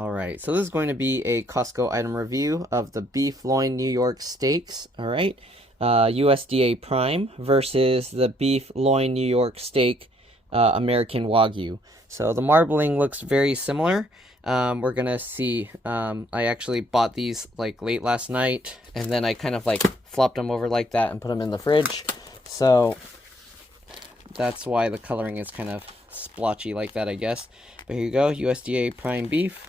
Alright, so this is going to be a Costco item review of the beef loin New York steaks, alright, USDA Prime versus the beef loin New York steak American Wagyu. So the marbling looks very similar. We're gonna see, I actually bought these like late last night, and then I kind of like flopped them over like that and put them in the fridge. So that's why the coloring is kind of splotchy like that, I guess. But here you go, USDA Prime beef.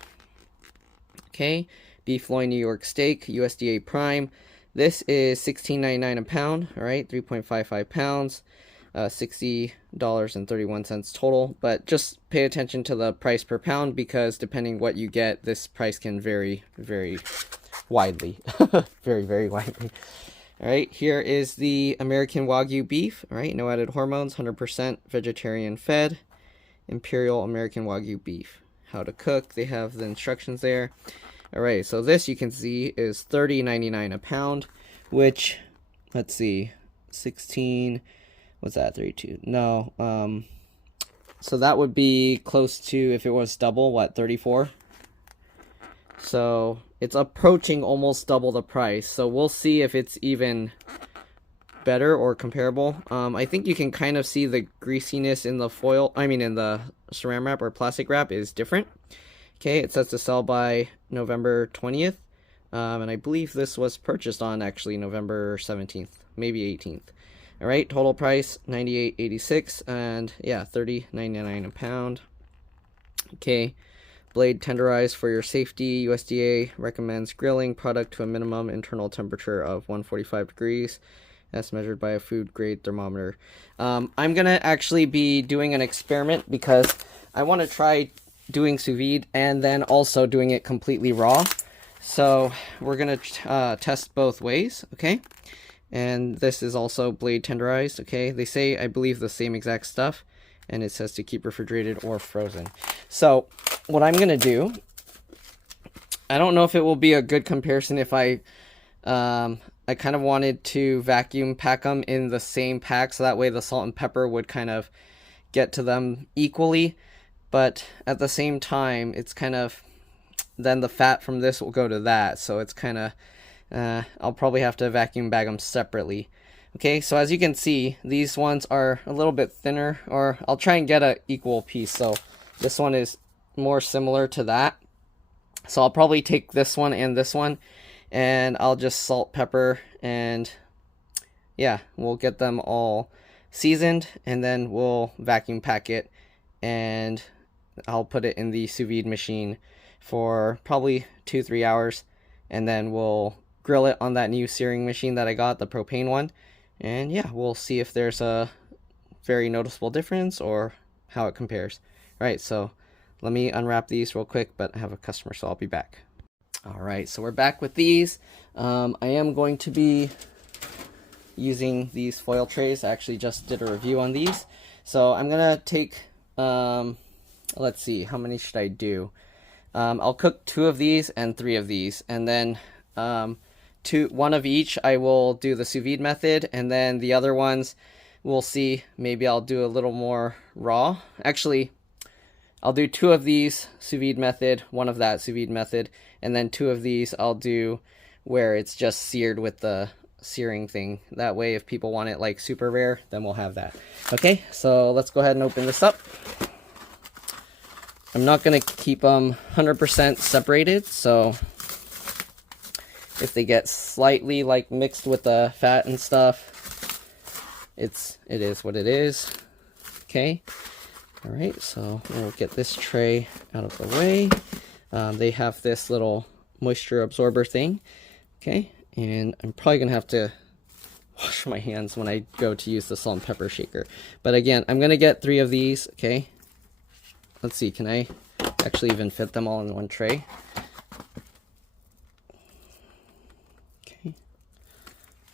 Okay, beef loin New York steak, USDA Prime. This is $16.99 a pound, all right, 3.55 pounds, $60.31 total. But just pay attention to the price per pound, because depending what you get, this price can vary very widely, very widely. All right, here is the American Wagyu beef, all right, no added hormones, 100% vegetarian fed, Imperial American Wagyu beef. How to cook, they have the instructions there. All right, so this you can see is $30.99 a pound, which, let's see, 16, what's that, 32? No, so that would be close to, if it was double, what, 34? So it's approaching almost double the price. So we'll see if it's even better or comparable. I think you can kind of see the greasiness in the foil, in the saran wrap or plastic wrap is different. Okay, it says to sell by November 20th, and I believe this was purchased on actually November 17th, maybe 18th. All right, total price $98.86, and yeah, $30.99 a pound. Okay, blade tenderized for your safety. USDA recommends grilling product to a minimum internal temperature of 145 degrees. That's measured by a food grade thermometer. I'm gonna actually be doing an experiment because I want to try doing sous vide and then also doing it completely raw. So we're gonna test both ways, okay? And this is also blade tenderized, okay? They say, I believe, the same exact stuff, and it says to keep refrigerated or frozen. So what I'm gonna do, I don't know if it will be a good comparison if I kind of wanted to vacuum pack them in the same pack, so that way the salt and pepper would kind of get to them equally. But at the same time, it's kind of, then the fat from this will go to that. So it's kind of, I'll probably have to vacuum bag them separately. Okay, so as you can see, these ones are a little bit thinner, or I'll try and get an equal piece. So this one is more similar to that. So I'll probably take this one, and I'll just salt, pepper, and yeah, we'll get them all seasoned, and then we'll vacuum pack it, and I'll put it in the sous vide machine for probably 2-3 hours, and then we'll grill it on that new searing machine that I got, the propane one, and yeah, we'll see if there's a very noticeable difference or how it compares. All right, so let me unwrap these real quick, but I have a customer, so I'll be back. All right, so we're back with these. I am going to be using these foil trays. I actually just did a review on these. So I'm gonna take, let's see, how many should I do? I'll cook 2 of these and 3 of these, and then 1 of each I will do the sous vide method, and then the other ones we'll see. Maybe I'll do a little more raw. Actually, I'll do 2 of these sous vide method, 1 of that sous vide method, and then 2 of these I'll do where it's just seared with the searing thing. That way, if people want it like super rare, then we'll have that. Okay, so let's go ahead and open this up. I'm not going to keep them 100% separated, so if they get slightly like mixed with the fat and stuff, it is what it is. Okay. All right, so we'll get this tray out of the way. They have this little moisture absorber thing. Okay, and I'm probably gonna have to wash my hands when I go to use the salt and pepper shaker. But again, I'm gonna get 3 of these. Okay, let's see, can I actually even fit them all in one tray? Okay,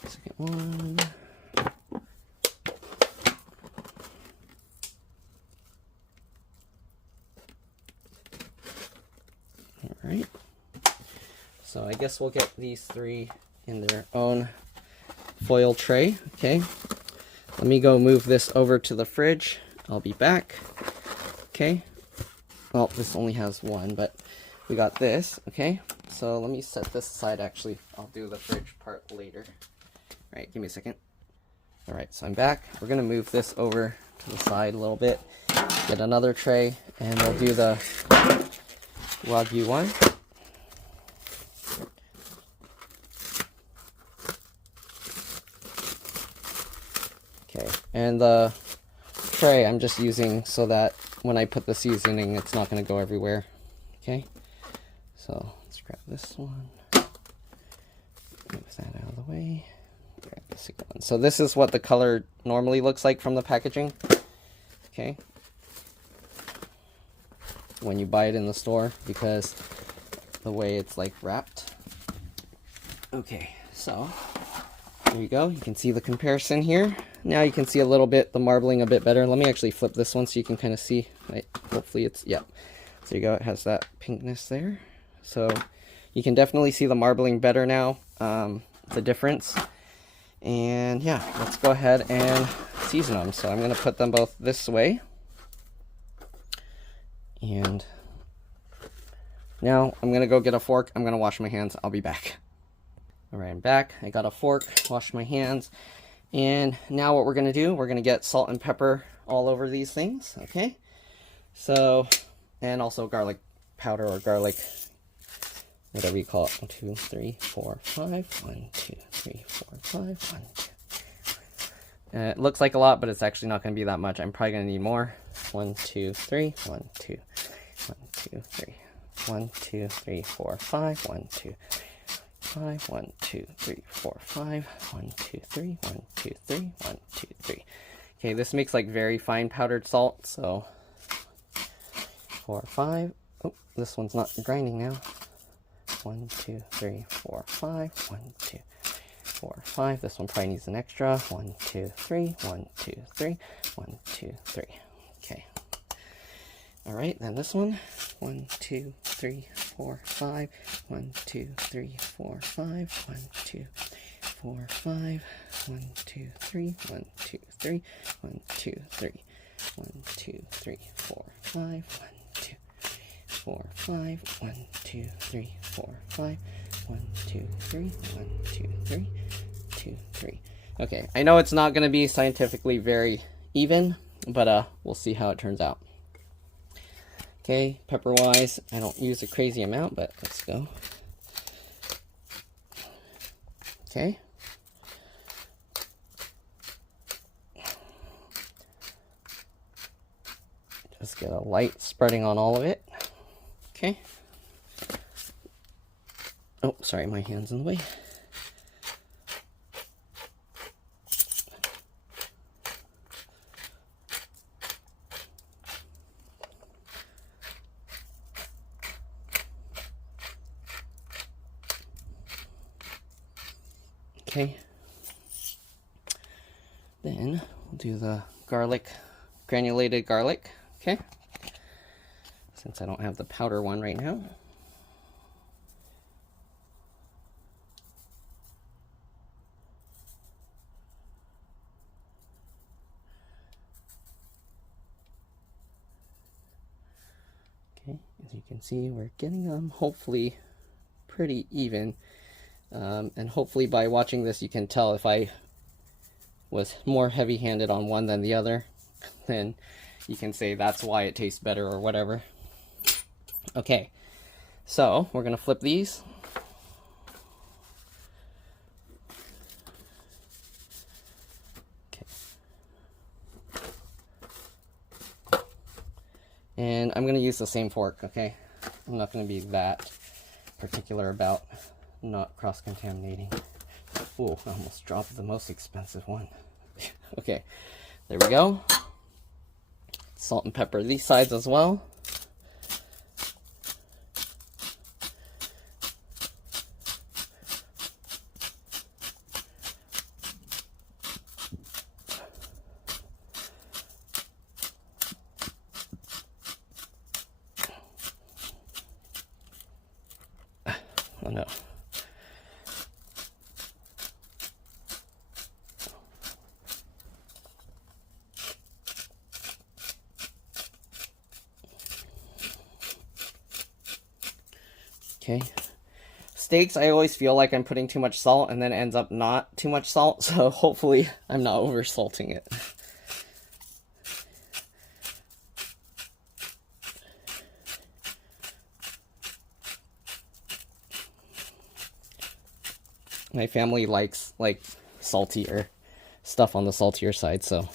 second one. Alright, so I guess we'll get these 3 in their own foil tray. Okay, let me go move this over to the fridge. I'll be back. Okay, well, this only has 1, but we got this, okay? So let me set this aside. Actually, I'll do the fridge part later. All right, give me a second. All right, so I'm back. We're gonna move this over to the side a little bit, get another tray, and we'll do the Wagyu one. Okay, and the tray I'm just using so that when I put the seasoning, it's not gonna go everywhere. Okay, so let's grab this one, move that out of the way. Grab this again. So this is what the color normally looks like from the packaging. Okay, when you buy it in the store, because the way it's like wrapped. Okay, so there you go. You can see the comparison here. Now you can see a little bit the marbling a bit better. Let me actually flip this one so you can kind of see. Hopefully it's, yeah. So there you go. It has that pinkness there. So you can definitely see the marbling better now. The difference. And yeah, let's go ahead and season them. So I'm going to put them both this way. And now I'm going to go get a fork. I'm going to wash my hands. I'll be back. All right, I'm back. I got a fork, washed my hands. And now what we're going to do, we're going to get salt and pepper all over these things. Okay. So, and also garlic powder or garlic, whatever you call it. 1, 2, 3, 4, 5. 1, 2, 3, 4, 5. 1, 2. It looks like a lot, but it's actually not going to be that much. I'm probably going to need more. 1, 2, 3. 1, 2. 1, 2, 3. 1, 2, 3, 4, 5. 1, 2, 5. 1, 2, 3, 4, 5. 1, 2, 3. 1, 2, 3. 1, 2, 3. Okay, this makes like very fine powdered salt. So 4, 5. Oh, this one's not grinding now. 1, 2, 3, 4, 5. 1, 2, 4, 5. This one probably needs an extra. 1, 2, 3. 1, 2, 3. 1, 2, 3. Okay. All right, then this one. 1, 2, 3, 4, 5. 1, 2, 3, 4, 5. 1, 2, 4, 5. 1, 2, 3. 1, 2, 3. 1, 2, 3. 1, 2, 3, 4, 5. 1, 2, 4, 5. 1, 2, 3, 4, 5. 1, 2, 3. 1, 2, 3. 2, 3. Okay, I know it's not going to be scientifically very even, but we'll see how it turns out. Okay, pepper wise, I don't use a crazy amount, but let's go. Okay. Just get a light spreading on all of it. Okay. Oh, sorry, my hand's in the way. Okay. Then we'll do the garlic, granulated garlic. Okay. Since I don't have the powder one right now. Okay, as you can see, we're getting them hopefully pretty even. And hopefully by watching this you can tell if I was more heavy-handed on one than the other, then you can say that's why it tastes better or whatever. Okay, so we're gonna flip these. Okay. And I'm gonna use the same fork, okay? I'm not gonna be that particular about not cross-contaminating. Ooh, I almost dropped the most expensive one. Okay, there we go. Salt and pepper these sides as well. Oh no. Okay. Steaks, I always feel like I'm putting too much salt and then it ends up not too much salt, so hopefully I'm not over salting it. My family likes like saltier stuff on the saltier side, so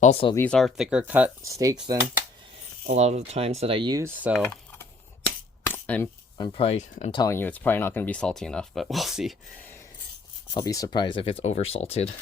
also, these are thicker cut steaks than a lot of the times that I use, so I'm telling you, it's probably not going to be salty enough, but we'll see. I'll be surprised if it's over salted.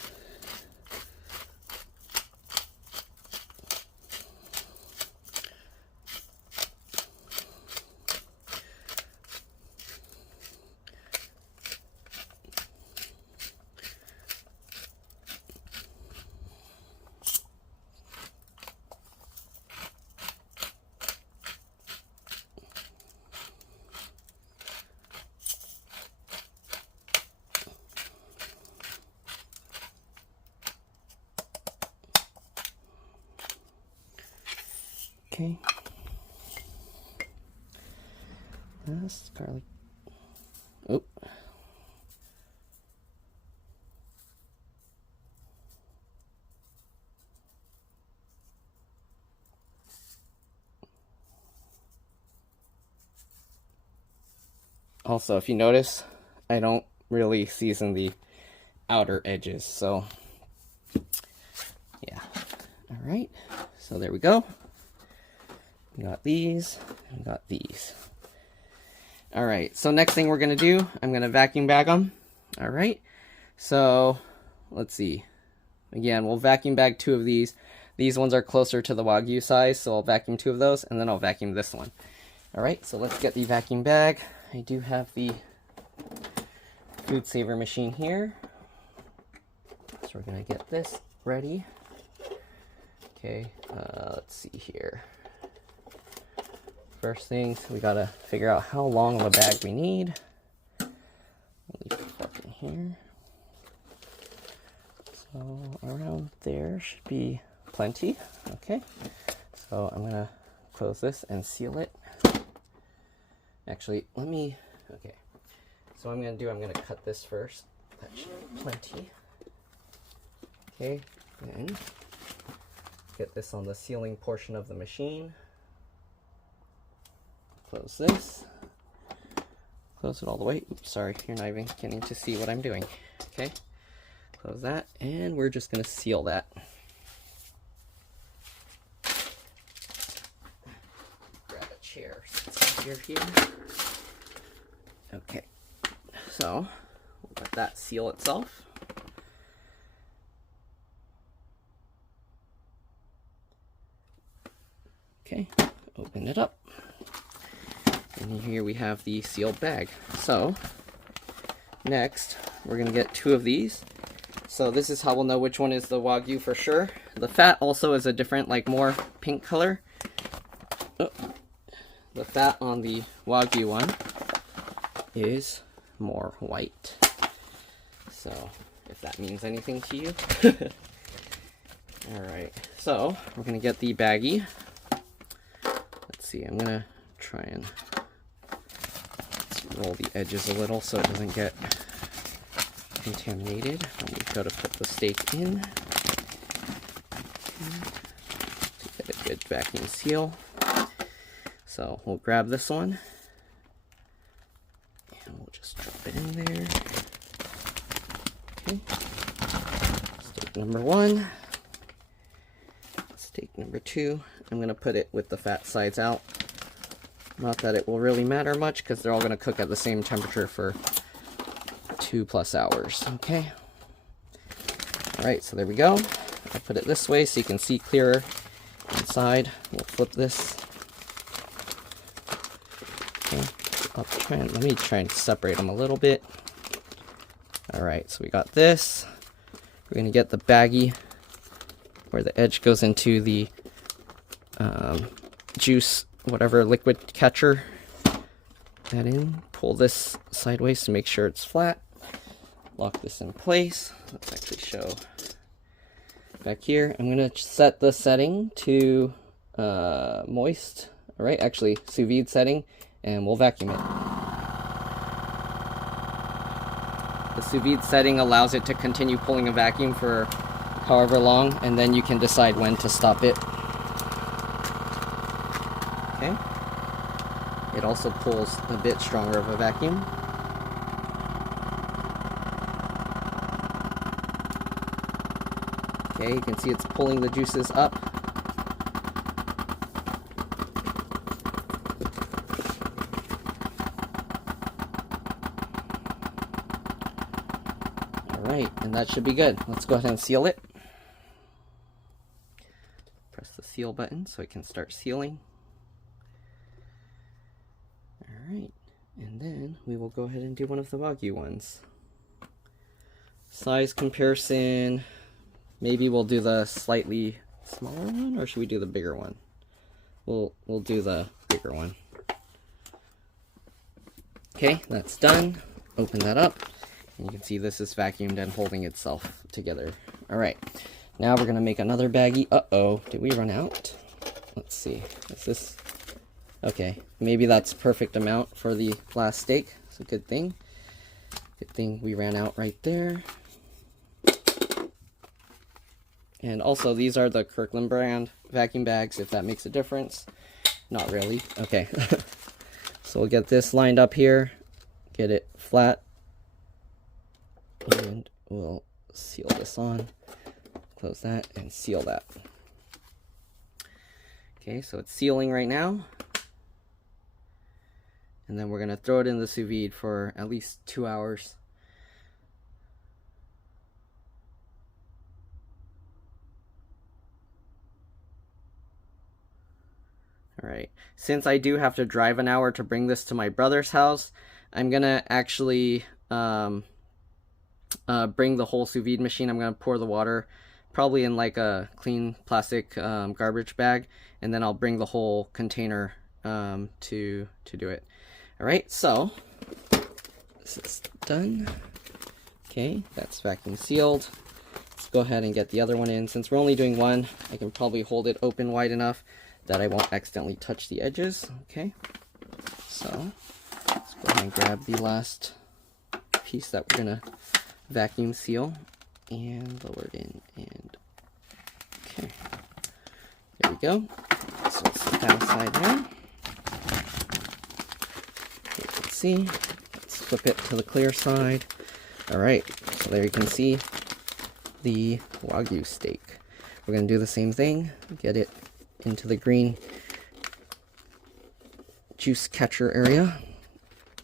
Okay. That's garlic. Oh. Also, if you notice, I don't really season the outer edges, so yeah. All right, so there we go. We got these, and we got these. All right, so next thing we're gonna do, I'm gonna vacuum bag them. All right, so let's see. Again, we'll vacuum bag 2 of these. These ones are closer to the Wagyu size, so I'll vacuum 2 of those, and then I'll vacuum this one. All right, so let's get the vacuum bag. I do have the food saver machine here. So we're gonna get this ready. Okay, let's see here. First things, we gotta figure out how long of a bag we need. I'll leave the fork in here. So around there should be plenty. Okay, so I'm gonna close this and seal it. Actually, okay. So what I'm gonna cut this first. That should be plenty. Okay, then get this on the sealing portion of the machine. Close this. Close it all the way. Oops, sorry, you're not even getting to see what I'm doing. Okay, close that, and we're just gonna seal that. Grab a chair so it's easier here. Okay, so we'll let that seal itself. Okay, open it up. And here we have the sealed bag. So next, we're gonna get 2 of these. So this is how we'll know which one is the Wagyu for sure. The fat also is a different, like more pink color. Oh. The fat on the Wagyu one is more white. So if that means anything to you. All right, so we're gonna get the baggie. Let's see, I'm gonna try and roll the edges a little so it doesn't get contaminated when we go to put the steak in. To get a good vacuum seal. So we'll grab this one and we'll just drop it in there. Okay. Steak number 1. Steak number 2. I'm going to put it with the fat sides out. Not that it will really matter much because they're all going to cook at the same temperature for 2+ hours. Okay. Alright, so there we go. I'll put it this way so you can see clearer inside. We'll flip this. Okay. Let me try and separate them a little bit. Alright, so we got this. We're going to get the baggie where the edge goes into the juice, whatever liquid catcher. That in. Pull this sideways to make sure it's flat. lock this in place. Let's actually show back here. I'm gonna set the setting to moist. All right, actually sous vide setting, and we'll vacuum it. The sous vide setting allows it to continue pulling a vacuum for however long, and then you can decide when to stop it. Okay. It also pulls a bit stronger of a vacuum. Okay, you can see it's pulling the juices up. Alright, and that should be good. Let's go ahead and seal it. Press the seal button so it can start sealing. Alright, and then we will go ahead and do one of the Wagyu ones. Size comparison, maybe we'll do the slightly smaller one, or should we do the bigger one? We'll do the bigger one. Okay, that's done. Open that up. And you can see this is vacuumed and holding itself together. Alright, now we're going to make another baggie. Uh-oh, did we run out? Let's see. Is this... Okay, maybe that's perfect amount for the last steak. It's a good thing. Good thing we ran out right there. And also, these are the Kirkland brand vacuum bags, if that makes a difference. Not really. Okay. So we'll get this lined up here. Get it flat. And we'll seal this on. Close that and seal that. Okay, so it's sealing right now. And then we're going to throw it in the sous vide for at least 2 hours. Alright, since I do have to drive an hour to bring this to my brother's house, I'm going to actually bring the whole sous vide machine. I'm going to pour the water probably in like a clean plastic garbage bag, and then I'll bring the whole container to do it. Alright, so this is done. Okay, that's vacuum sealed. Let's go ahead and get the other one in. Since we're only doing one, I can probably hold it open wide enough that I won't accidentally touch the edges. Okay, so let's go ahead and grab the last piece that we're gonna vacuum seal and lower it in, and okay, there we go. So let's set that aside now. You can see, let's flip it to the clear side. Alright, so there you can see the Wagyu steak. We're gonna do the same thing, get it into the green juice catcher area.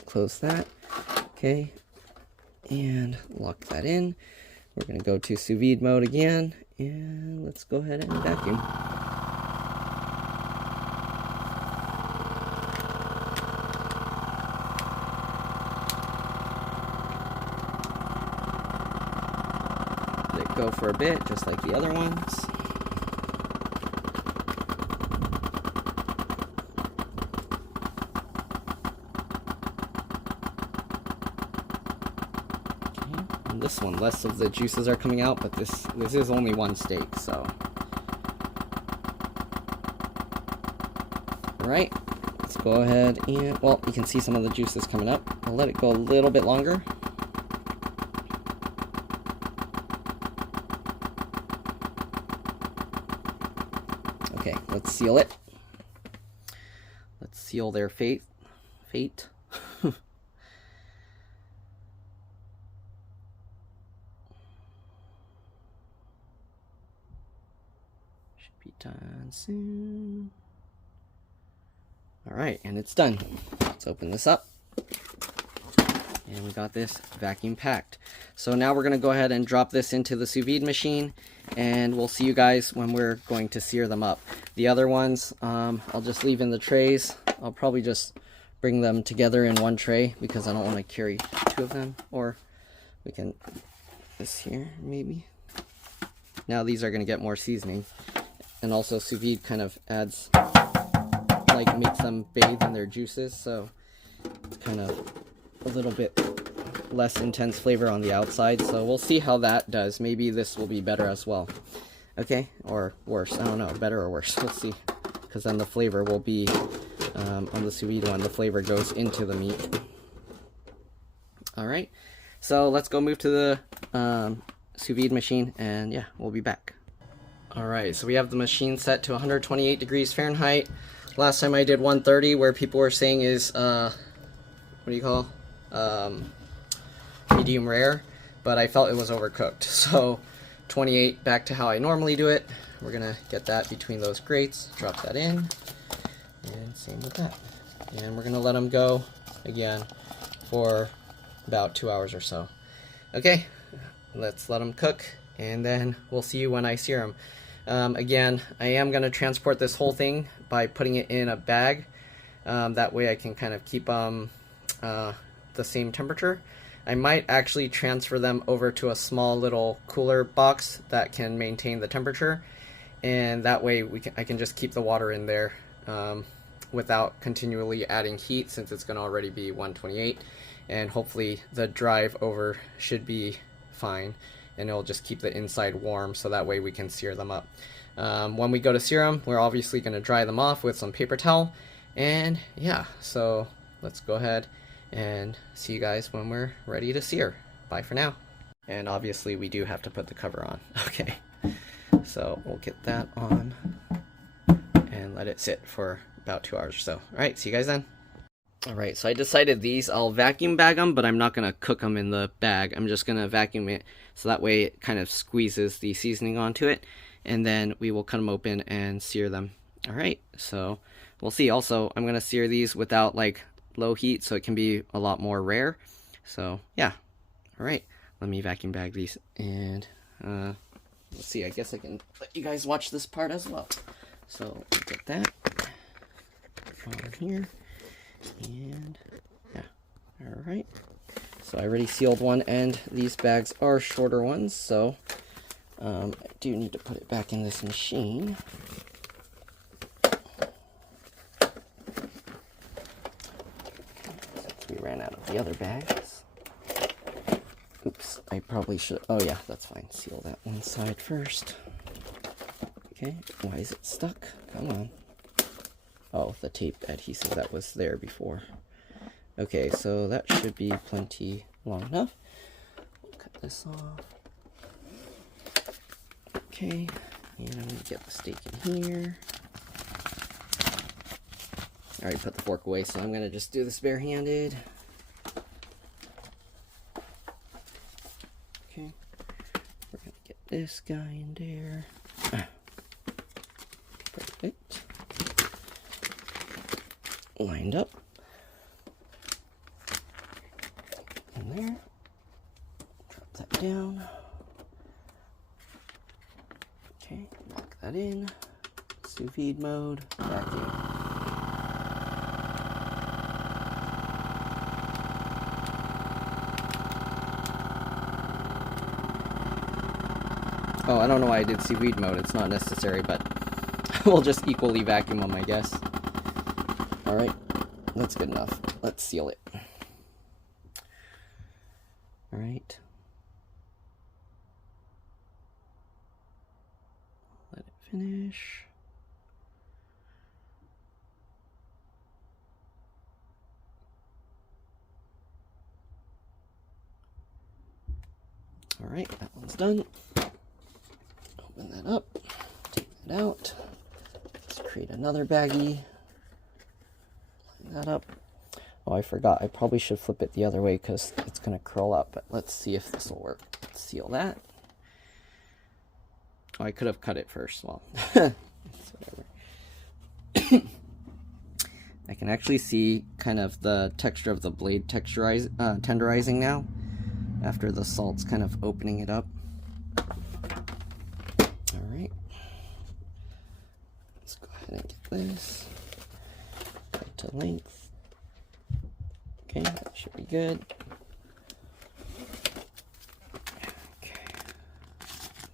Close that. Okay, and lock that in. We're going to go to sous vide mode again, and let's go ahead and vacuum. Let it go for a bit, just like the other ones. This one, less of the juices are coming out, but this is only one steak, so. Alright, let's go ahead and, well, you can see some of the juices coming up. I'll let it go a little bit longer. Okay, let's seal it. Let's seal their fate. Be done soon. Alright, and it's done. Let's open this up. And we got this vacuum packed. So now we're going to go ahead and drop this into the sous vide machine, and we'll see you guys when we're going to sear them up. The other ones, I'll just leave in the trays. I'll probably just bring them together in one tray because I don't want to carry two of them. Or we can, this here, maybe. Now these are going to get more seasoning. And also sous vide kind of adds, like, makes them bathe in their juices, so it's kind of a little bit less intense flavor on the outside. So we'll see how that does. Maybe this will be better as well. Okay, or worse. I don't know, better or worse. We'll see. Because then the flavor will be, on the sous vide one, the flavor goes into the meat. Alright, so let's go move to the sous vide machine, and yeah, we'll be back. Alright, so we have the machine set to 128 degrees Fahrenheit. Last time I did 130, where people were saying is, what do you call? Medium rare, but I felt it was overcooked. So 28 back to how I normally do it. We're gonna get that between those grates, drop that in, and same with that. And we're gonna let them go again for about 2 hours or so. Okay, let's let them cook, and then we'll see you when I sear them. Again, I am gonna transport this whole thing by putting it in a bag. That way I can kind of keep them the same temperature. I might actually transfer them over to a small little cooler box that can maintain the temperature, and that way I can just keep the water in there without continually adding heat, since it's going to already be 128, and hopefully the drive over should be fine, and it'll just keep the inside warm, so that way we can sear them up. When we go to sear them, we're obviously going to dry them off with some paper towel, and yeah, so let's go ahead and see you guys when we're ready to sear. Bye for now. And obviously we do have to put the cover on. Okay, so we'll get that on and let it sit for about 2 hours or so. Alright, see you guys then. Alright, so I decided these, I'll vacuum bag them, but I'm not going to cook them in the bag. I'm just going to vacuum it, so that way it kind of squeezes the seasoning onto it, and then we will cut them open and sear them. Alright, so we'll see. Also, I'm going to sear these without like low heat, so it can be a lot more rare. So yeah, all right, let me vacuum bag these, and let's see, I guess I can let you guys watch this part as well. So get that on here, and yeah, all right, so I already sealed one, and these bags are shorter ones, so I do need to put it back in this machine. We ran out of the other bags. Oops, I probably should. Oh yeah, that's fine. Seal that one side first. Okay, why is it stuck? Come on. Oh, the tape adhesive that was there before. Okay, so that should be plenty long enough. We'll cut this off. Okay, and I'm gonna get the steak in here. I already put the fork away, so I'm going to just do this barehanded. Okay, we're going to get this guy in there. Perfect. Lined up. In there. Drop that down. Okay, lock that in. Sous vide mode. Vacuum. Oh, I don't know why I did sous vide mode. It's not necessary, but we'll just equally vacuum them, I guess. Alright, that's good enough. Let's seal it. Alright. Let it finish. Alright, that one's done. Open that up, take that out. Let's create another baggie. Line that up. Oh, I forgot. I probably should flip it the other way because it's going to curl up, but let's see if this will work. Let's seal that. Oh, I could have cut it first. Well, it's whatever. I can actually see kind of the texture of the blade tenderizing now after the salt's kind of opening it up. Alright, let's go ahead and get this cut to length. Okay, that should be good. Okay,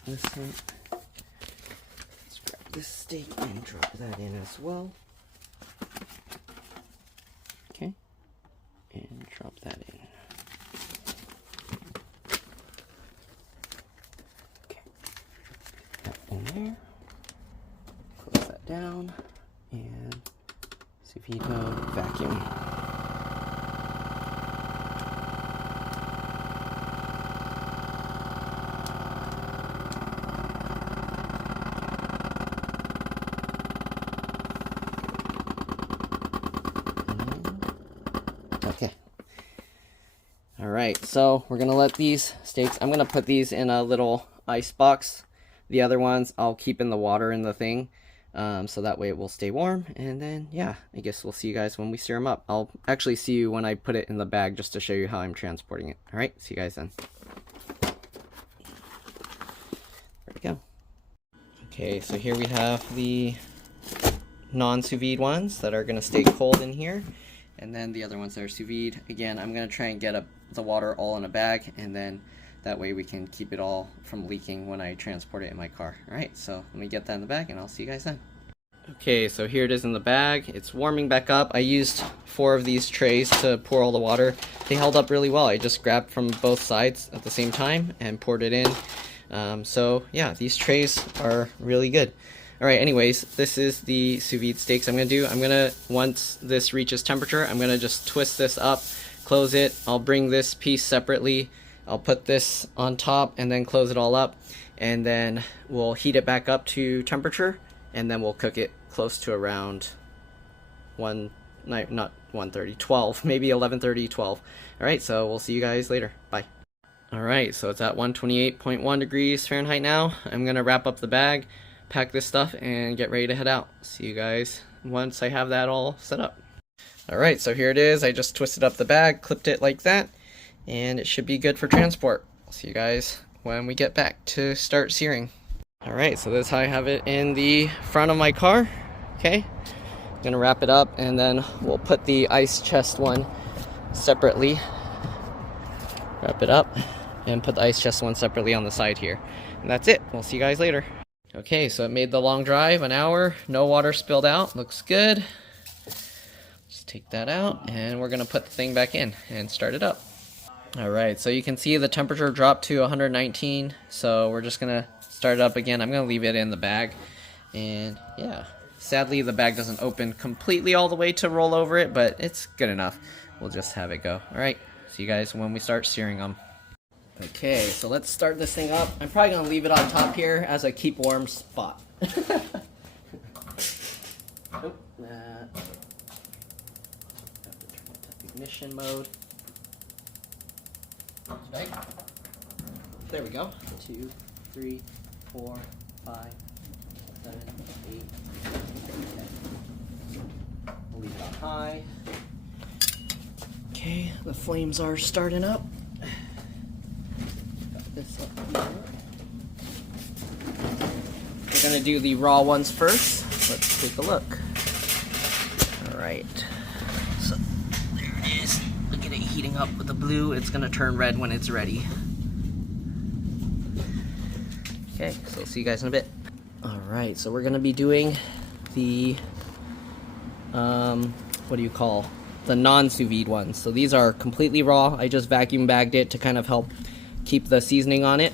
this one. Let's grab this steak and drop that in as well. Okay, and drop that in. down, and sous vide mode, vacuum. Okay. All right, so we're gonna let these steaks, I'm gonna put these in a little ice box. The other ones I'll keep in the water in the thing, so that way it will stay warm. And then, yeah, I guess we'll see you guys when we sear them up. I'll actually see you when I put it in the bag just to show you how I'm transporting it. All right, see you guys then. There we go. Okay, so here we have the non-sous vide ones that are gonna stay cold in here. And then the other ones that are sous vide. Again, I'm gonna try and get the water all in a bag, and then that way we can keep it all from leaking when I transport it in my car. Alright, so let me get that in the bag and I'll see you guys then. Okay, so here it is in the bag. It's warming back up. I used 4 of these trays to pour all the water. They held up really well. I just grabbed from both sides at the same time and poured it in. So yeah, these trays are really good. Alright, anyways, this is the sous vide steaks I'm gonna, once this reaches temperature, I'm gonna just twist this up, close it. I'll bring this piece separately. I'll put this on top and then close it all up, and then we'll heat it back up to temperature, and then we'll cook it close to around 12, maybe 11:30, 12. Alright, so we'll see you guys later. Bye. Alright, so it's at 128.1 degrees Fahrenheit now. I'm gonna wrap up the bag, pack this stuff, and get ready to head out. See you guys once I have that all set up. Alright, so here it is. I just twisted up the bag, clipped it like that, and it should be good for transport. I'll see you guys when we get back to start searing. Alright, so this is how I have it in the front of my car. Okay, I'm gonna wrap it up, and then we'll put the ice chest one separately. Wrap it up and put the ice chest one separately on the side here. And that's it. We'll see you guys later. Okay, so it made the long drive, an hour, no water spilled out, looks good. Just take that out, and we're gonna put the thing back in and start it up. Alright, so you can see the temperature dropped to 119, so we're just gonna start it up again. I'm gonna leave it in the bag, and yeah, sadly the bag doesn't open completely all the way to roll over it, but it's good enough. We'll just have it go. Alright, see you guys when we start searing them. Okay, so let's start this thing up. I'm probably gonna leave it on top here as a keep warm spot. Oh, ignition mode. Okay. There we go. 2, 3, 4, 5, 7, 8, 10. We'll leave it on high. Okay, the flames are starting up. Got this up here. We're gonna do the raw ones first. Let's take a look. Alright. So there it is. Look at it heating up with the blue. It's gonna turn red when it's ready. Okay, so I'll see you guys in a bit. Alright, so we're gonna be doing the what do you call the non-sous vide ones. So these are completely raw. I just vacuum bagged it to kind of help keep the seasoning on it.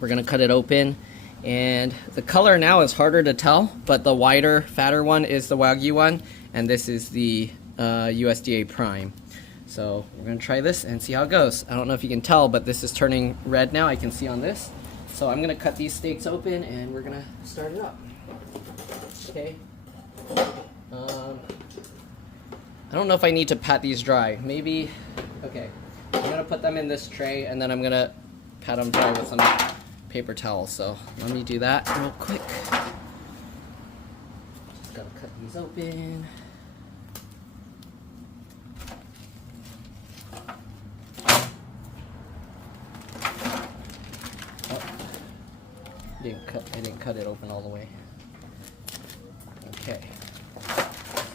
We're gonna cut it open, and the color now is harder to tell, but the wider, fatter one is the Wagyu one, and this is the USDA Prime. So we're gonna try this and see how it goes. I don't know if you can tell, but this is turning red now. I can see on this. So I'm gonna cut these steaks open and we're gonna start it up. Okay. I don't know if I need to pat these dry. Maybe, okay. I'm gonna put them in this tray and then I'm gonna pat them dry with some paper towels. So let me do that real quick. Just gotta cut these open. I didn't cut it open all the way. Okay.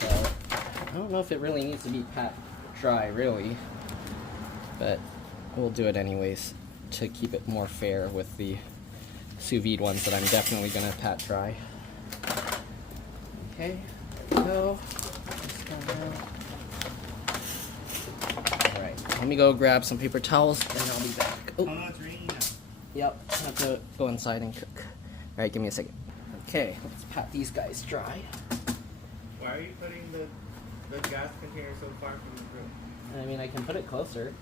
So I don't know if it really needs to be pat dry, really, but we'll do it anyways to keep it more fair with the sous vide ones that I'm definitely gonna pat dry. Okay, there we go. All right, let me go grab some paper towels and I'll be back. Oh. Yep, I have to go inside and cook. Alright, give me a second. Okay, let's pat these guys dry. Why are you putting the gas container so far from the grill? I mean, I can put it closer.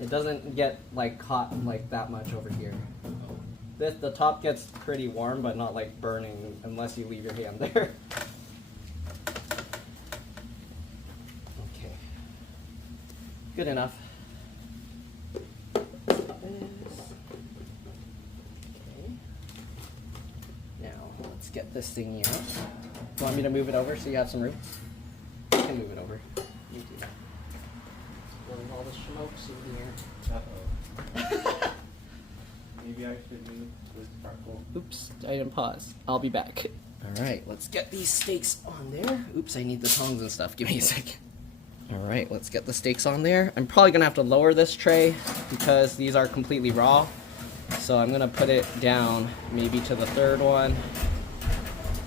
It doesn't get like hot like that much over here. The top gets pretty warm, but not like burning unless you leave your hand there. Okay, good enough. Okay. Now let's get this thingy out. You want me to move it over so you have some room? You can move it over. You do that. Blowing all the smokes in here. Uh-oh. Maybe I should move this charcoal. Oops, I didn't pause. I'll be back. All right, let's get these steaks on there. Oops, I need the tongs and stuff. Give me a second. All right, let's get the steaks on there. I'm probably gonna have to lower this tray because these are completely raw. So I'm gonna put it down maybe to the third one.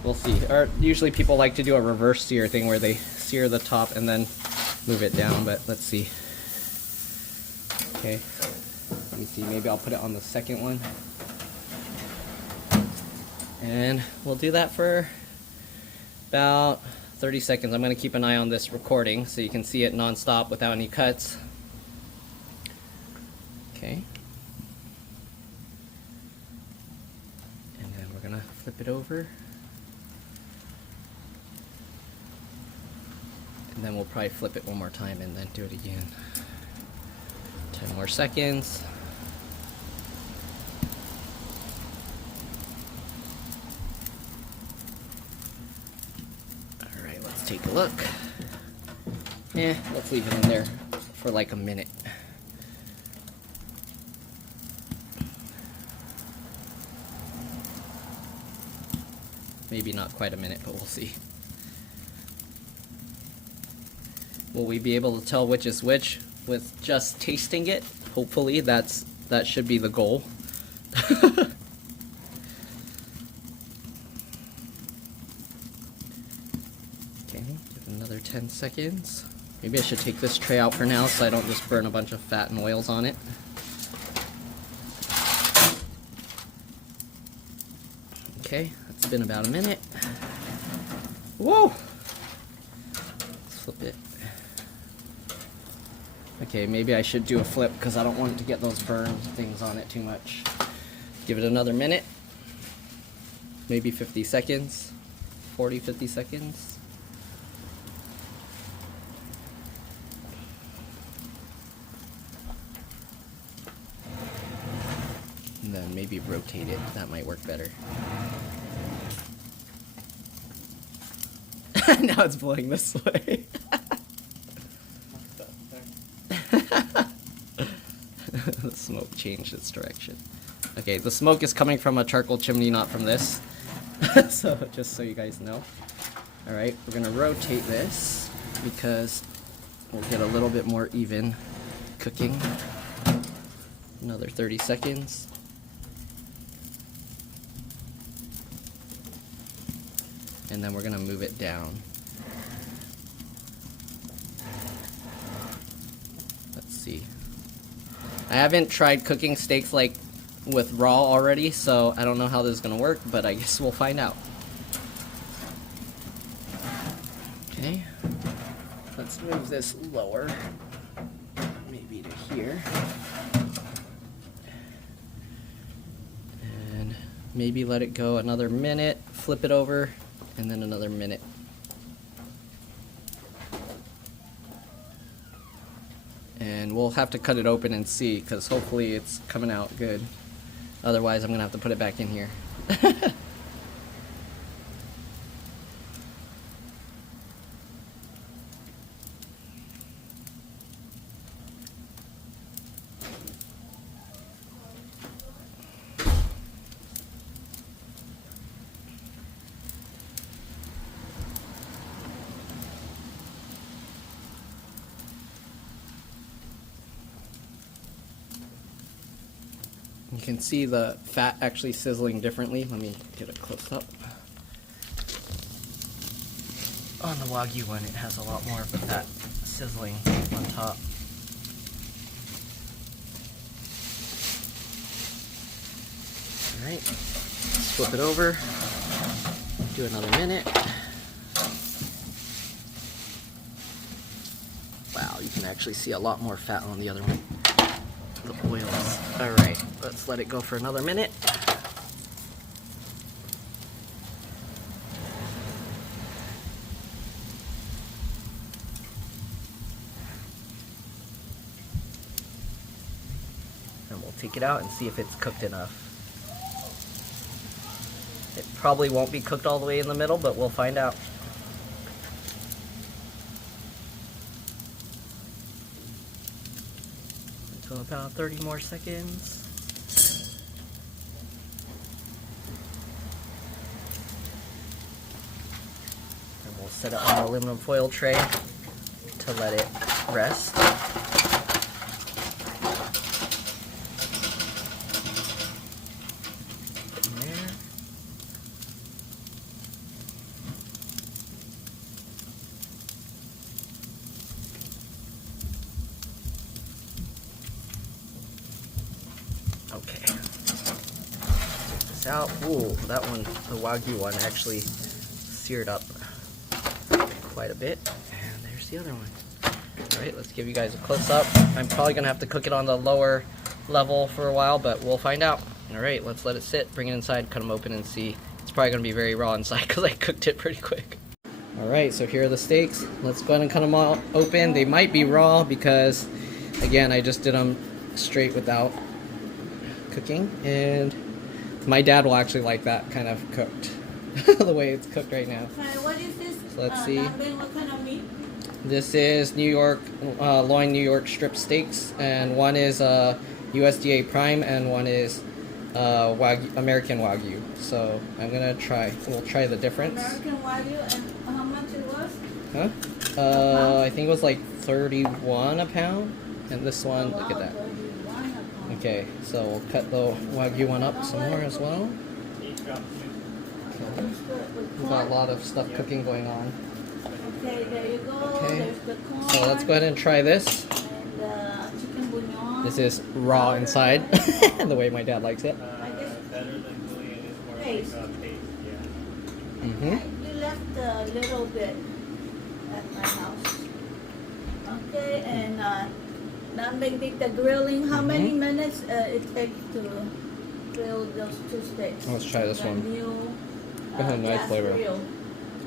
We'll see. Or usually people like to do a reverse sear thing where they sear the top and then move it down, but let's see. Okay, let me see, maybe I'll put it on the second one. And we'll do that for about 30 seconds. I'm gonna keep an eye on this recording so you can see it non-stop without any cuts. Okay. And then we're gonna flip it over. And then we'll probably flip it one more time and then do it again. 10 more seconds. Alright, let's take a look. Let's leave it in there for like a minute. Maybe not quite a minute, but we'll see. Will we be able to tell which is which with just tasting it? Hopefully that should be the goal. Okay, give it another 10 seconds. Maybe I should take this tray out for now so I don't just burn a bunch of fat and oils on it. Okay, it's been about a minute. Whoa! Let's flip it. Okay, maybe I should do a flip because I don't want it to get those burn things on it too much. Give it another minute. Maybe 50 seconds. 40, 50 seconds. And then maybe rotate it. That might work better. Now it's blowing this way. The smoke changed its direction. Okay, the smoke is coming from a charcoal chimney, not from this. So, just so you guys know. Alright, we're gonna rotate this because we'll get a little bit more even cooking. Another 30 seconds. And then we're gonna move it down. Let's see. I haven't tried cooking steaks like with raw already, so I don't know how this is gonna work, but I guess we'll find out. Okay, let's move this lower, maybe to here. And maybe let it go another minute, flip it over, and then another minute. And we'll have to cut it open and see, because hopefully it's coming out good. Otherwise, I'm going to have to put it back in here. You can see the fat actually sizzling differently. Let me get a close up. On the Wagyu one, it has a lot more of the fat sizzling on top. Alright, let's flip it over. Do another minute. Wow, you can actually see a lot more fat on the other one. The oils. Alright, let's let it go for another minute. And we'll take it out and see if it's cooked enough. It probably won't be cooked all the way in the middle, but we'll find out. Until about 30 more seconds. And we'll set it on the aluminum foil tray to let it rest. Okay, check this out. Ooh, that one, the Wagyu one, actually seared up quite a bit. And there's the other one. Alright, let's give you guys a close-up. I'm probably going to have to cook it on the lower level for a while, but we'll find out. Alright, let's let it sit, bring it inside, cut them open, and see. It's probably going to be very raw inside because I cooked it pretty quick. Alright, so here are the steaks. Let's go ahead and cut them all open. They might be raw because, again, I just did them straight without cooking, and my dad will actually like that kind of cooked the way it's cooked right now. What is this? So let's see. What kind of meat? This is New York Loin New York strip steaks, and one is USDA prime and one is Wagyu, American Wagyu. So I'm gonna try. We'll try the difference. American Wagyu, and how much it was? Huh? I think it was like 31 a pound, and this one, look at that. 31 a pound. Okay, so we'll cut the Wagyu one up some more as well. Okay. We've got a lot of stuff cooking going on. Okay, there you go. Okay. There's the corn. So let's go ahead and try this. And chicken bouillon. This is raw inside, the way my dad likes it. Better than Julian is more Taste. like taste, yeah. Mm-hmm. You left a little bit at my house. Okay, and then they did the grilling. How many minutes it takes to grill those two steaks? Let's try this The one. new, It has a nice gas flavor. grill.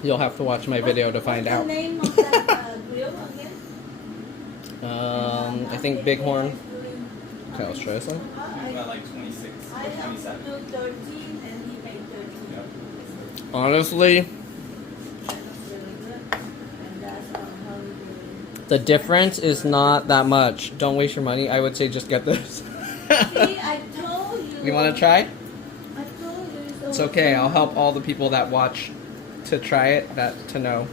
You'll have to watch my video to find out. What's the name of that grill again? I think Bighorn. Okay, let's try this one. About like 26 I or have 27. to do 13 and he made 13. Honestly, That's really good. And that's on holiday. the difference is not that much. Don't waste your money. I would say just get this. See, I told you. You want to try? I told you. It's okay. I'll help all the people that watch to try it, to know.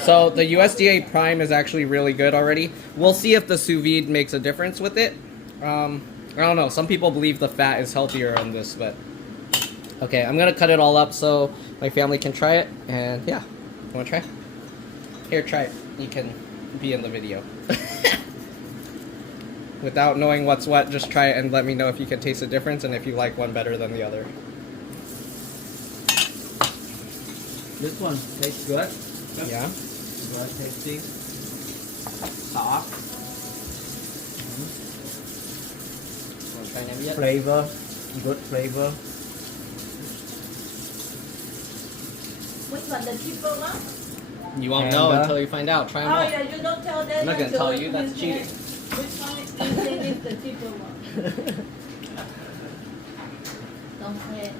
So the USDA Prime is actually really good already. We'll see if the sous vide makes a difference with it. I don't know. Some people believe the fat is healthier on this, but okay. I'm gonna cut it all up so my family can try it. And yeah, you wanna try? Here, try it. You can be in the video. Without knowing what's what, just try it and let me know if you can taste the difference and if you like one better than the other. This one tastes good. Yeah. Good tasty. Soft. Want to try them yet? Flavor. Good flavor. Which one? The cheaper one? You won't And, know until you find out. Try them Oh all. yeah, you don't tell them. I'm not gonna until tell you, that's say cheating. Which one you think is the cheaper one? Don't say it.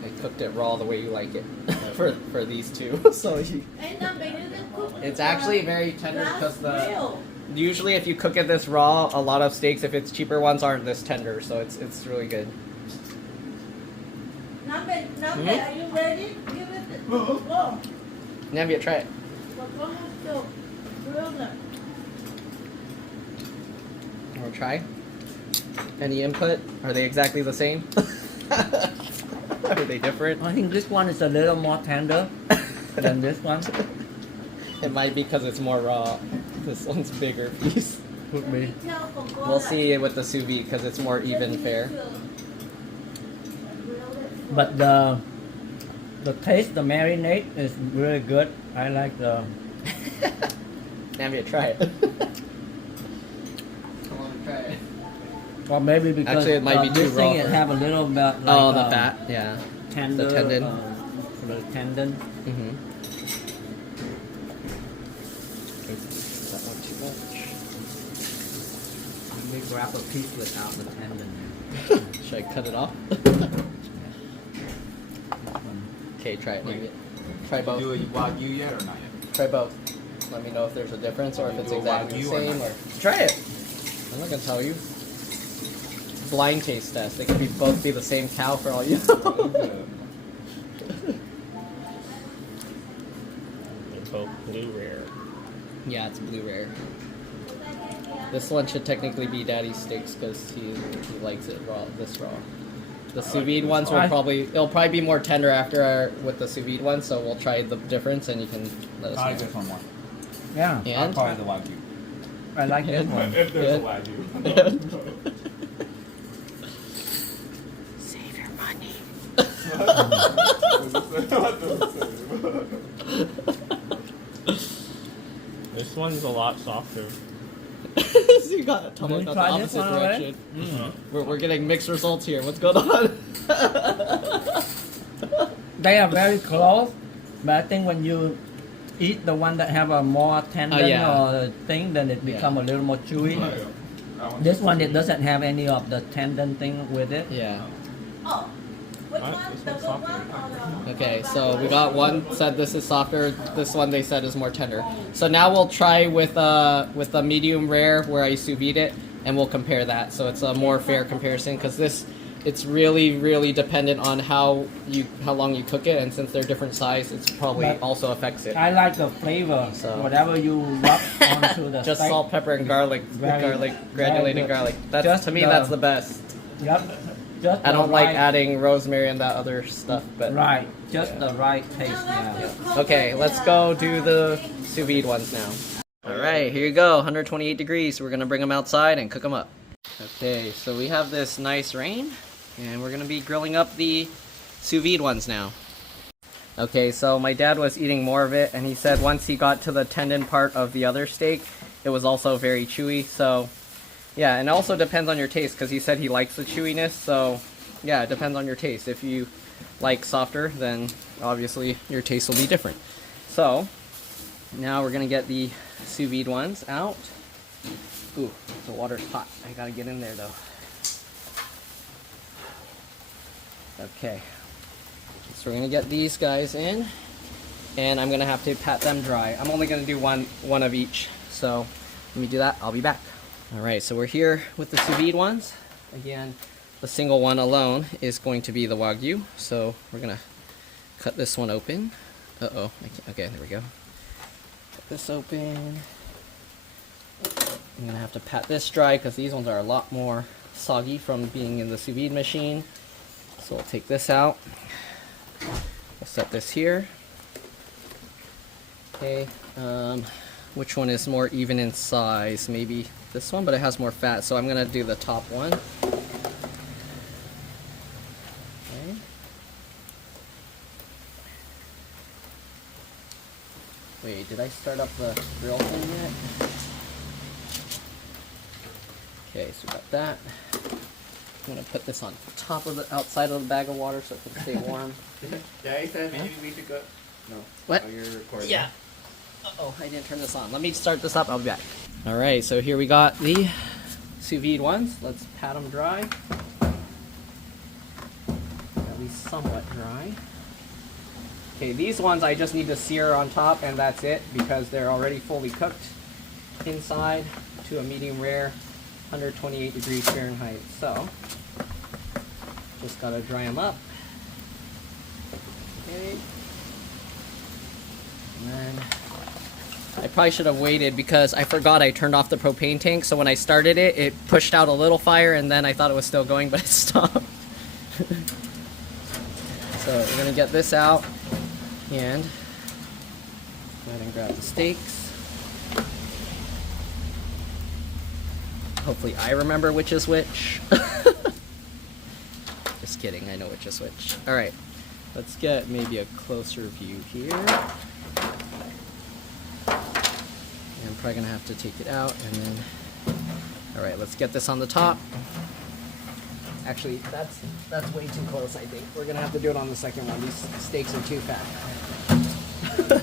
I cooked it raw the way you like it for these two. So you, And no, but you didn't cook it it's with actually the very tender because gas grill. usually if you cook it this raw, a lot of steaks, if it's cheaper ones, aren't this tender. So it's really good. Nambe, are you ready? Give it. Go. Nambia, try it. But go have to grill them. You want to try? Any input? Are they exactly the same? Are they different? I think this one is a little more tender than this one. It might be because it's more raw. This one's bigger piece. Could be. We'll see with the sous vide because it's more even fare. But the taste, the marinade is really good. I like the. Damn you, try it. I want to try it. Or maybe because Actually, it might be this too thing raw it for- have a little bit like Oh, the fat, yeah. tender, The tendon. the tendon. Mm-hmm. That one too much. Let me grab a piece without the tendon. Should I cut it off? Okay, try it. Maybe. Try You both. do a Wagyu yet or not yet? Try both. Let me know if there's a difference or if You it's do a exactly the Wagyu or same. not? Or try it. I'm not gonna tell you. Blind taste test. They could both be the same cow for all you know. It's both blue rare. Yeah, it's blue rare. This one should technically be Daddy's steaks because he likes it raw. This raw. The sous vide ones will it'll probably be more tender after with the sous vide one. So we'll try the difference and you can let I like us this know. one more. Yeah, I And probably the Wagyu. I like this one. If there's a Yeah. Wagyu. save your money. This one's a lot softer. So you got totally Did you got the try this opposite one already? direction. We're getting mixed results here. What's going on? They are very close, but I think when you eat the one that have a more tendon yeah. or thing, then it become a little more chewy. This one it doesn't have any of the tendon thing with it. Yeah. Oh, which Alright, one? this The one's good softer. one or the? Okay, so we got one said this is softer. This one they said is more tender. So now we'll try with the medium rare where I sous vide it, and we'll compare that. So it's a more fair comparison because this it's really dependent on how long you cook it, and since they're different size, it's probably But also affects it. I like the flavor. So- Whatever you rub onto the Just steak. salt, pepper, and garlic. Very- Garlic, very granulated good. garlic. That's Just to me the- that's the best. Yep. Just I the don't like right, adding rosemary and that other stuff, but Right. Just the right taste. Yeah. okay, let's go do the sous vide ones now. All right, here you go, 128 degrees. We're gonna bring them outside and cook them up. Okay, so we have this nice rain, and we're gonna be grilling up the sous vide ones now. Okay, so my dad was eating more of it, and he said once he got to the tendon part of the other steak, it was also very chewy. So, yeah, and it also depends on your taste, because he said he likes the chewiness. So, yeah, it depends on your taste. If you like softer, then obviously your taste will be different. So, now we're gonna get the sous vide ones out. Ooh, the water's hot. I gotta get in there though. Okay, so we're gonna get these guys in, and I'm gonna have to pat them dry. I'm only gonna do one of each, so let me do that. I'll be back. All right, so we're here with the sous vide ones. Again, the single one alone is going to be the Wagyu, so we're gonna cut this one open. Uh-oh, okay, there we go. Cut this open. I'm gonna have to pat this dry because these ones are a lot more soggy from being in the sous vide machine. So we'll take this out. We'll set this here. Okay, which one is more even in size? Maybe this one, but it has more fat, so I'm gonna do the top one. Okay. Wait, did I start up the grill thing yet? Okay, so we got that. I'm gonna put this on top of the outside of the bag of water so it can stay warm. Daddy said maybe we should go. No. What? Oh, you're recording. Yeah. Uh-oh, I didn't turn this on. Let me start this up. I'll be back. All right, so here we got the sous vide ones. Let's pat them dry. At least somewhat dry. Okay, these ones I just need to sear on top, and that's it because they're already fully cooked inside to a medium rare, 128 degrees Fahrenheit. So, just gotta dry them up. Okay. And then I probably should have waited because I forgot I turned off the propane tank. So when I started it, it pushed out a little fire, and then I thought it was still going, but it stopped. So we're gonna get this out and go ahead and grab the steaks. Hopefully I remember which is which. Just kidding, I know which is which. Alright, let's get maybe a closer view here. I'm probably gonna have to take it out and then... Alright, let's get this on the top. Actually, that's way too close, I think. We're gonna have to do it on the second one. These steaks are too fat. Put it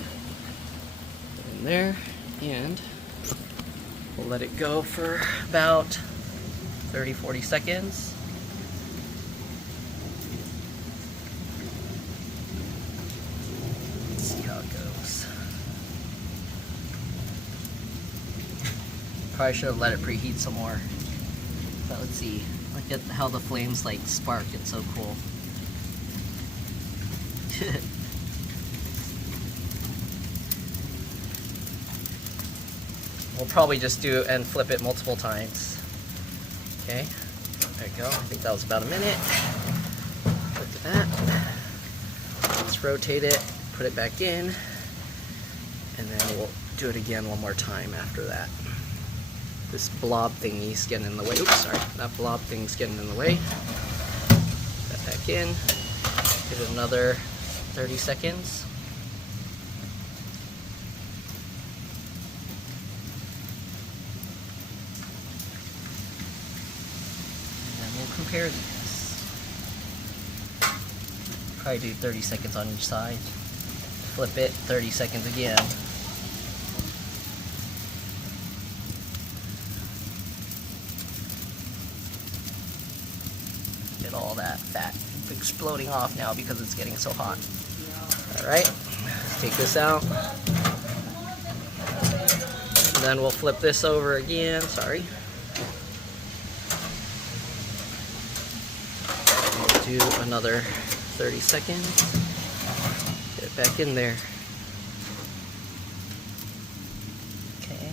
in there, and we'll let it go for about 30-40 seconds. Let's see how it goes. Probably should have let it preheat some more. But let's see. Look at how the flames like spark. It's so cool. We'll probably just do and flip it multiple times. Okay, there you go. I think that was about a minute. Look at that. Let's rotate it, put it back in, and then we'll do it again one more time after that. This blob thingy's getting in the way. Oops, sorry. That blob thing's getting in the way. Put that back in. Give it another 30 seconds. And then we'll compare these. Probably do 30 seconds on each side. Flip it, 30 seconds again. All that fat exploding off now because it's getting so hot. Alright, let's take this out. And then we'll flip this over again. Sorry. We'll do another 30 seconds. Get it back in there. Okay.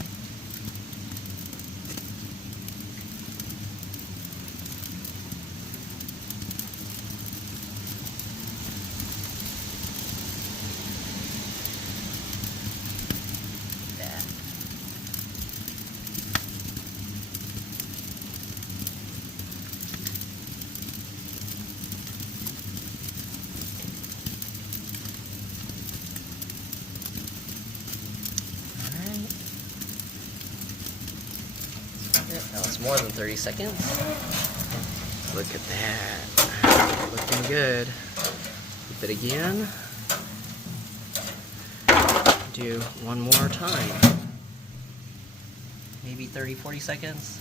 Now it's more than 30 seconds. Look at that. Looking good. Flip it again. Do one more time. Maybe 30-40 seconds.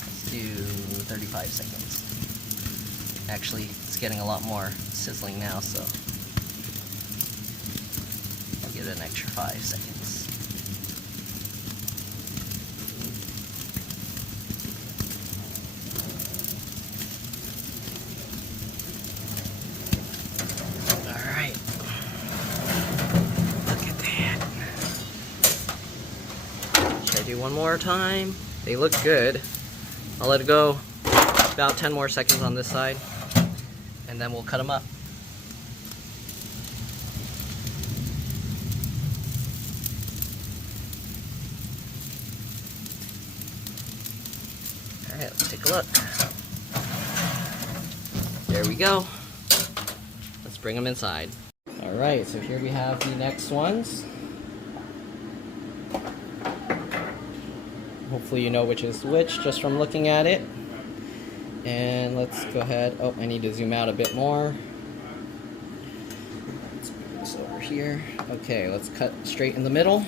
Let's do 35 seconds. Actually, it's getting a lot more sizzling now, so I'll give it an extra 5 seconds. Alright. Look at that. Should I do one more time? They look good. I'll let it go about 10 more seconds on this side, and then we'll cut them up. Alright, let's take a look. There we go. Let's bring them inside. Alright, so here we have the next ones. Hopefully you know which is which just from looking at it. And let's go ahead. Oh, I need to zoom out a bit more. Let's bring this over here. Okay, let's cut straight in the middle.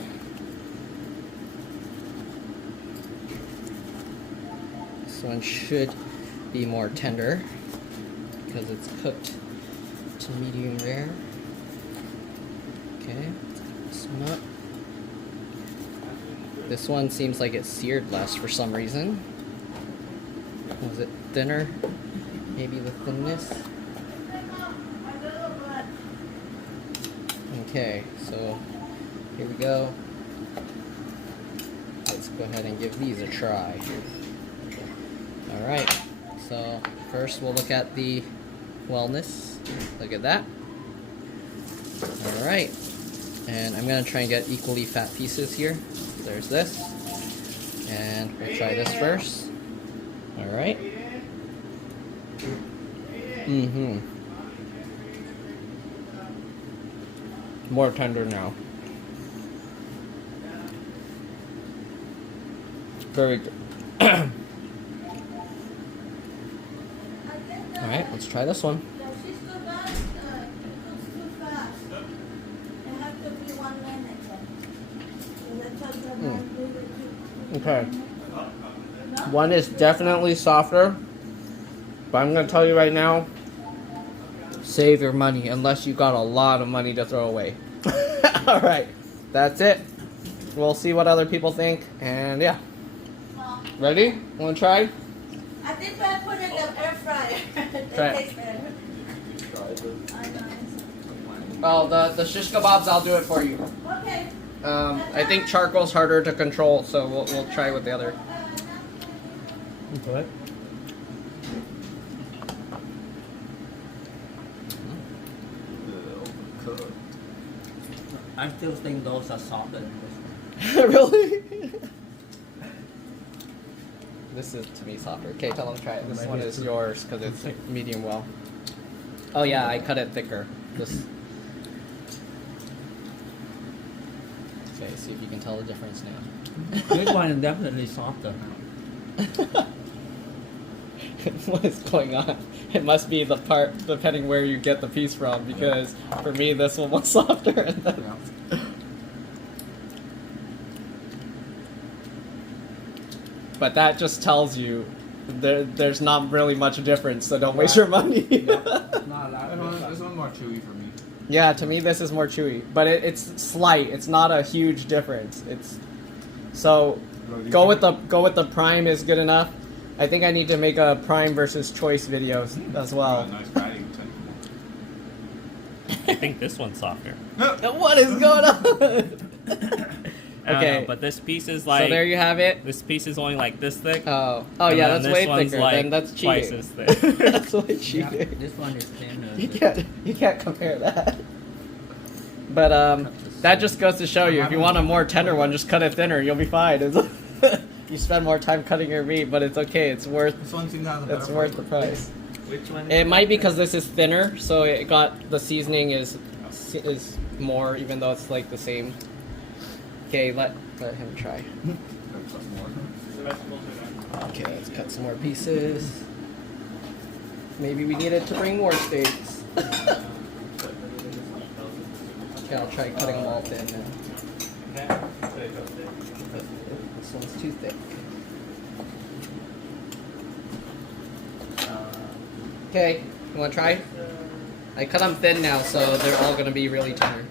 This one should be more tender because it's cooked to medium rare. Okay, let's cut this one up. This one seems like it's seared less for some reason. Was it thinner? Maybe the thinness? Okay, so here we go. Let's go ahead and give these a try. Alright, so first we'll look at the wellness. Look at that. All right. And I'm gonna try and get equally fat pieces here. There's this. And we'll try this first. All right. Mm-hmm. More tender now. Very good. Alright, let's try this one. She's too fast. It cooks too fast. It has to be 1 minute. Okay. One is definitely softer, but I'm gonna tell you right now, save your money unless you got a lot of money to throw away. Alright, that's it. We'll see what other people think, and yeah. Ready? Wanna try? I think I put it in the air fryer. Try it. It tastes better. I know. Oh, the shish kebabs, I'll do it for you. Okay. I think charcoal's harder to control, so we'll try with the other. Okay. I still think those are softer than this one. Really? This is to me softer. Okay, tell them to try it. This one is yours because it's medium well. Oh yeah, I cut it thicker. This. Okay, see if you can tell the difference now. This one is definitely softer. What is going on? It must be the part depending where you get the piece from, because for me this one was softer. And then... But that just tells you there's not really much difference, so don't waste your money. Not a lot. This one's more chewy for me. Yeah, to me this is more chewy, but it's slight. It's not a huge difference. It's so go with the prime is good enough. I think I need to make a prime versus choice videos as well. Nice riding. I think this one's softer. What is going on? I don't Okay. know, but this piece is like. So there you have it. This piece is only like this thick. Oh and yeah, then that's this way one's thicker. like Then that's twice cheating. as thick. That's way Yeah, cheating. this one is thinner. You can't compare that. But that just goes to show you, if you want a more tender one, just cut it thinner. You'll be fine. You spend more time cutting your meat, but it's okay. It's worth. This one seems to have a It's worth the price. Which one? It might be because this is thinner, so it got the seasoning is more, even though it's like the same. Okay, let him try. Okay, let's cut some more pieces. Maybe we needed to bring more steaks. Okay, I'll try cutting them all thin now. This one's too thick. Okay, you want to try? I cut them thin now, so they're all going to be really tender.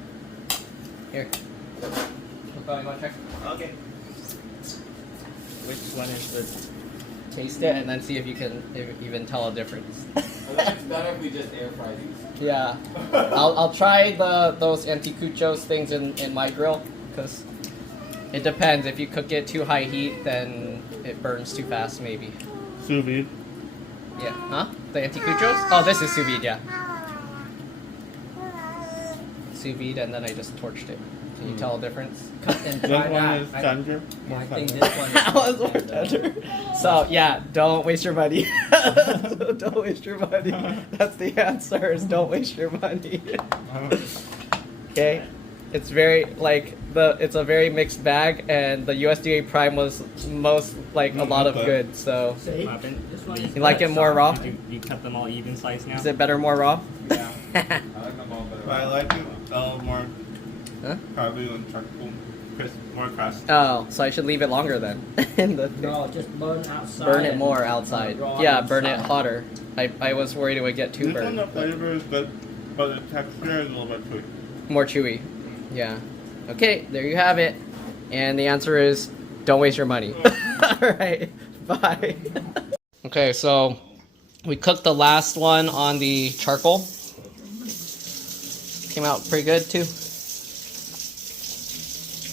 Here. Oh, you want to try? Okay. Which one is the? Taste it and then see if you can even tell a difference. I think it's better if we just air fry these. Yeah. I'll try those anticuchos things in my grill, because it depends. If you cook it too high heat, then it burns too fast, maybe. Sous vide. Yeah. Huh? The anticuchos? Oh, this is sous vide, yeah. Sous vide, and then I just torched it. Can you tell a difference? And This try one that. is tender. I think this one is That was more softer. tender. So yeah, don't waste your money. Don't waste your money. That's the answer. Is don't waste your money. Okay, it's very it's a very mixed bag, and the USDA Prime was most a lot of good. So See? Muffin. This one is you like it more raw? You cut them all even slice now. Is it better more raw? Yeah. I like them all better. I like it more Huh? probably on charcoal, more crust. Oh, so I should leave it longer then. In the No, just burn outside. burn it and, more outside. raw Yeah, burn it inside. hotter. I was worried it would get too This one, burned. the flavor is good, but the texture is a little bit chewy. More chewy. Yeah. Okay, there you have it. And the answer is don't waste your money. Alright, bye. Okay, so we cooked the last one on the charcoal. Came out pretty good too.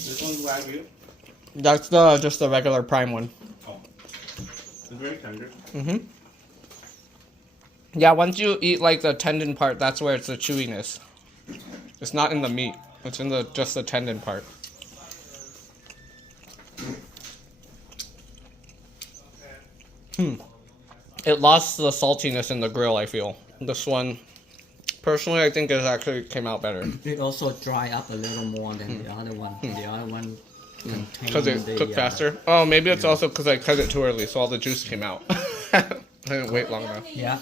This one's Wagyu. That's just the regular prime one. Oh. It's very tender. Mm-hmm. Yeah, once you eat like the tendon part, that's where it's the chewiness. It's not in the meat. It's in the just the tendon part. It lost the saltiness in the grill, I feel. This one, personally, I think it actually came out better. It also dry up a little more than the other one. The other one Because contained it cooked faster. Oh, maybe it's also because I cut it too early, so all the juice came out. I didn't wait long enough. Yeah.